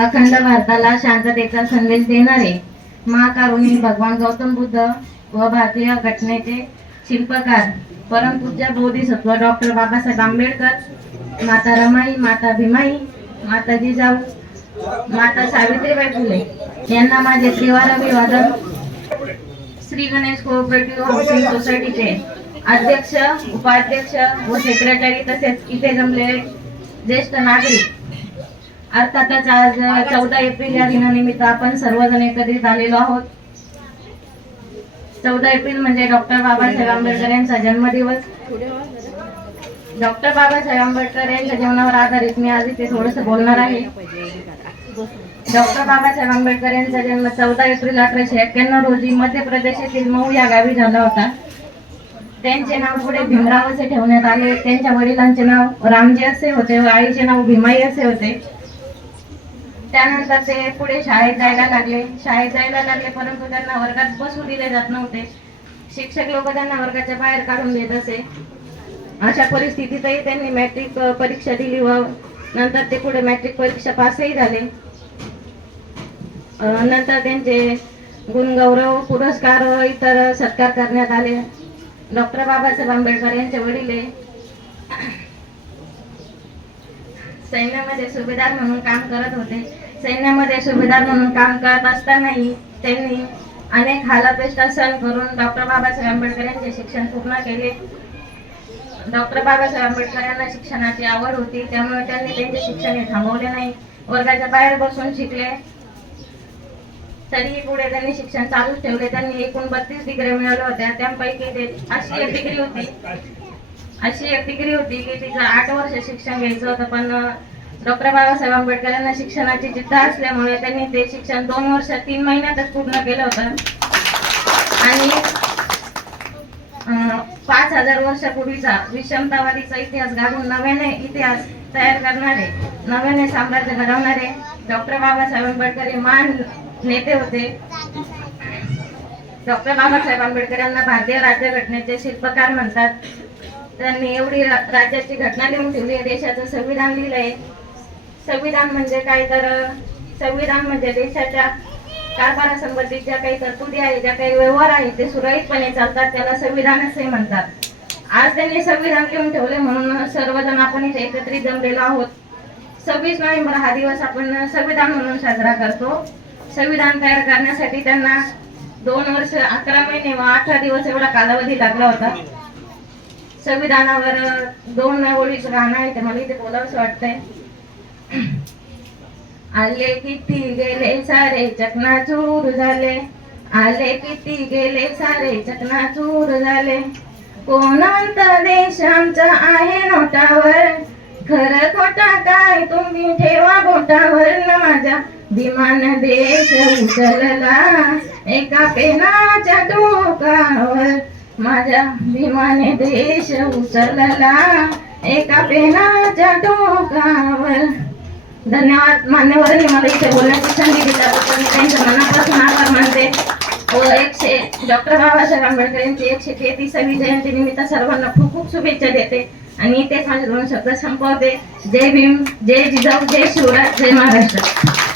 अखंड भारताला शांततेचा संदेश देणारे महाकारुणी भगवान गौतम बुद्ध व भारतीय घटनेचे शिल्पकार परमपूज्य बोधिसत्व डॉक्टर बाबासाहेब आंबेडकर माता रमाई माता भीमाई माता जिजाऊ माता सावित्रीबाई फुले यांना माझे त्रिवार अभिवादन. श्री गणेश कोऑपरेटिव्ह हाऊसिंग सोसायटीचे अध्यक्ष उपाध्यक्ष व सेक्रेटरी तसेच इथे जमलेले ज्येष्ठ नागरिक अर्थातच आज चौदा एप्रिल या दिनानिमित्त आपण सर्वजण एकत्रित आलेलो आहोत. चौदा एप्रिल म्हणजे डॉक्टर बाबासाहेब आंबेडकर यांचा जन्मदिवस. डॉक्टर बाबासाहेब आंबेडकर यांच्या जीवनावर आधारित मी आज इथे थोडस बोलणार आहे. डॉक्टर बाबासाहेब आंबेडकर यांचा जन्म चौदा एप्रिल अठराशे एक्क्याण्णव रोजी मध्य प्रदेशातील मऊ या गावी झाला होता. त्यांचे नाव पुढे भीमराव असे ठेवण्यात आले. त्यांच्या वडिलांचे नाव रामजी असे होते व आईचे नाव भीमाई असे होते. त्यानंतर ते पुढे शाळेत जायला लागले. शाळेत जायला लागले परंतु त्यांना वर्गात बसू दिले जात नव्हते. शिक्षक लोक त्यांना वर्गाच्या बाहेर काढून देत असे. अशा परिस्थितीतही त्यांनी मॅट्रिक परीक्षा दिली व नंतर ते पुढे मॅट्रिक परीक्षा पासही झाले. नंतर त्यांचे गुणगौरव पुरस्कार व इतर सत्कार करण्यात आले. डॉक्टर बाबासाहेब आंबेडकर यांचे वडील हे सैन्यामध्ये सुभेदार म्हणून काम करत होते. सैन्यामध्ये सुभेदार म्हणून काम करत असतानाही त्यांनी अनेक हालापेष्टा सहन करून डॉक्टर बाबासाहेब आंबेडकर यांचे शिक्षण पूर्ण केले. डॉक्टर बाबासाहेब आंबेडकर यांना शिक्षणाची आवड होती. त्यामुळे त्यांनी त्यांचे शिक्षण हे थांबवले नाही. वर्गाच्या बाहेर बसून शिकले. तरीही पुढे त्यांनी शिक्षण चालूच ठेवले. त्यांनी एकूण बत्तीस डिग्री मिळवल्या होत्या. त्यापैकी ते अशी डिग्री होती. अशी एक डिग्री होती की तिचं आठ वर्ष शिक्षण घ्यायचं होतं पण डॉक्टर बाबासाहेब आंबेडकर यांना शिक्षणाची जिद्द असल्यामुळे त्यांनी ते शिक्षण दोन वर्ष तीन महिन्यातच पूर्ण केलं होतं. आणि पाच हजार वर्षापूर्वीचा विषमतावादीचा इतिहास घालून नव्याने इतिहास तयार करणारे नव्याने साम्राज्य घडवणारे डॉक्टर बाबासाहेब आंबेडकर हे महान नेते होते. डॉक्टर बाबासाहेब आंबेडकर यांना भारतीय राज्यघटनेचे शिल्पकार म्हणतात. त्यांनी एवढी रा- राज्याची घटना लिहून ठेवली आहे. देशाचं संविधान लिहिलंय. संविधान म्हणजे काय तर संविधान म्हणजे देशाच्या कारभारासंबंधित ज्या काही तरतुदी आहे ज्या काही व्यवहार आहेत ते सुरळीतपणे चालतात त्याला संविधान असे म्हणतात. आज त्यांनी संविधान लिहून ठेवले म्हणून सर्वजण आपण इथे एकत्रित जमलेलो आहोत. सव्वीस नोव्हेंबर हा दिवस आपण संविधान म्हणून साजरा करतो. संविधान तयार करण्यासाठी त्यांना दोन वर्ष अकरा महिने व अठरा दिवस एवढा कालावधी लागला होता. संविधानावर दोन ओळीच गाणं आहे ते मला इथे बोलावंच वाटतंय. आले किती गेले सारे चकनाचूर झाले. आले किती गेले सारे चकनाचूर झाले. कोणता देश आमचा आहे नोटावर? खर खोटा काय? तुम्ही ठेवा बोटावर. न माझ्या विमान देश उचलला. एका पेनाच्या टोकावर. माझ्या भीमाने देश उचलला. एका पेनाच्या टोकावर. धन्यवाद मान्यवरांनी मला इथे बोलण्याची संधी दिल्याबद्दल मी त्यांच्या मनापासून आभार मानते. व एकशे डॉक्टर बाबासाहेब आंबेडकर यांची एकशे तेहतीसावी जयंती निमित्त सर्वांना खूप खूप शुभेच्छा देते. आणि इथेच माझे दोन शब्द संपवते. जय भीम जय जिजाऊ जय शिवराज जय महाराष्ट्र.